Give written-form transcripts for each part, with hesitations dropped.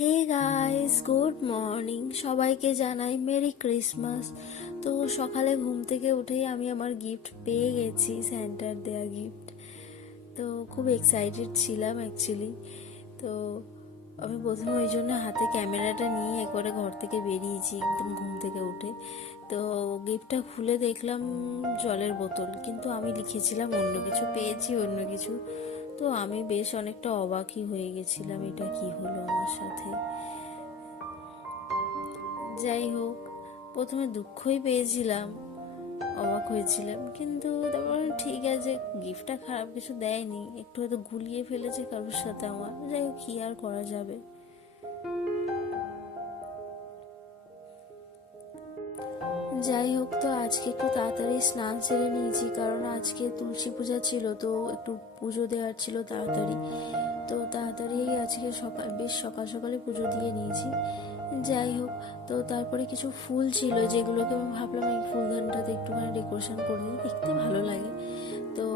Hey guys, good morning. সবাইকে জানাই merry Christmas. তো সকালে ঘুম থেকে উঠেই আমি আমার গিফট পেয়ে গেছি, স্যান্টার দেয়া গিফট। তো খুব এক্সাইটেড ছিলাম অ্যাকচুয়ালি। তো আমি প্রথমে ওই জন্য হাতে ক্যামেরাটা নিয়ে একবারে ঘর থেকে বেরিয়েছি একদম ঘুম থেকে উঠে। তো গিফটটা খুলে দেখলাম জলের বোতল, কিন্তু আমি লিখেছিলাম অন্য কিছু, পেয়েছি অন্য কিছু। তো আমি বেশ অনেকটা অবাকই হয়ে গেছিলাম, এটা কি হলো আমার সাথে। যাই হোক, প্রথমে দুঃখই পেয়েছিলাম, অবাক হয়েছিলাম, কিন্তু তারপর ঠিক আছে, গিফটটা খারাপ কিছু দেয়নি, একটু হয়তো গুলিয়ে ফেলেছে কারোর সাথে আমার। যাই হোক, কি আর করা যাবে। যাই হোক, তো আজকে একটু তাড়াতাড়ি স্নান সেরে নিয়েছি, কারণ আজকে তুলসী পূজা ছিল, তো একটু পুজো দেওয়ার ছিল তাড়াতাড়ি। তো তাড়াতাড়ি আজকে বেশ সকাল সকালে পুজো দিয়ে নিয়েছি। যাই হোক, তো তারপরে কিছু ফুল ছিল যেগুলোকে আমি ভাবলাম এই ফুলদানিটাতে একটুখানি ডেকোরেশন করে দিই, দেখতে ভালো লাগে। তো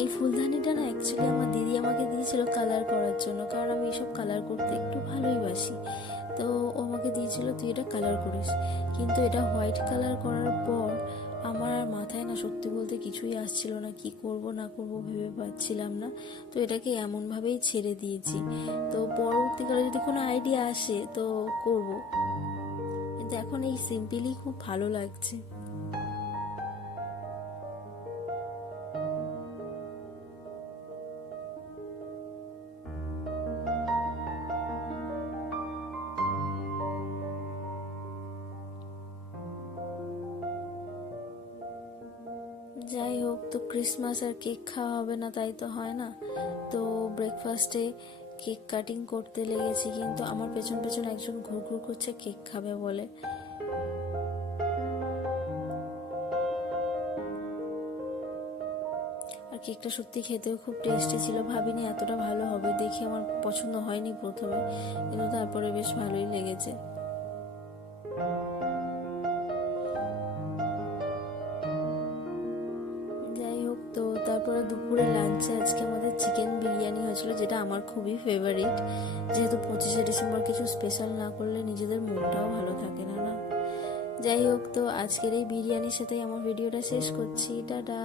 এই ফুলদানিটা না অ্যাকচুয়ালি আমার দিদি আমাকে দিয়েছিল কালার করার জন্য, কারণ আমি এইসব কালার করতে একটু ভালোই বাসি। তো ও আমাকে দিয়েছিল তুই এটা কালার করিস, কিন্তু এটা হোয়াইট কালার করার পর আমার আর মাথায় না সত্যি বলতে কিছুই আসছিল না, কি করব না করব ভেবে পাচ্ছিলাম না। তো এটাকে এমনভাবেই ছেড়ে দিয়েছি। তো পরবর্তীকালে যদি কোনো আইডিয়া আসে তো করব, কিন্তু এখন এই সিম্পলি খুব ভালো লাগছে। যাই হোক, তো ক্রিসমাস আর কেক খাওয়া হবে না তাই তো হয় না। তো ব্রেকফাস্টে কেক কাটিং করতে লেগেছি, কিন্তু আমার পেছন পেছন একজন ঘুর ঘুর করছে কেক খাবে বলে। আর কেকটা সত্যি খেতেও খুব টেস্টি ছিল, ভাবিনি এতটা ভালো হবে, দেখে আমার পছন্দ হয়নি প্রথমে, কিন্তু তারপরে বেশ ভালোই লেগেছে। যাই হোক, তো তারপরে দুপুরে লাঞ্চে আজকে আমাদের চিকেন বিরিয়ানি হয়েছিল, যেটা আমার খুবই ফেভারিট। যেহেতু 25শে ডিসেম্বর কিছু স্পেশাল না করলে নিজেদের মনটাও ভালো থাকে না না। যাই হোক, তো আজকের এই বিরিয়ানির সাথেই আমার ভিডিওটা শেষ করছি। টাটা।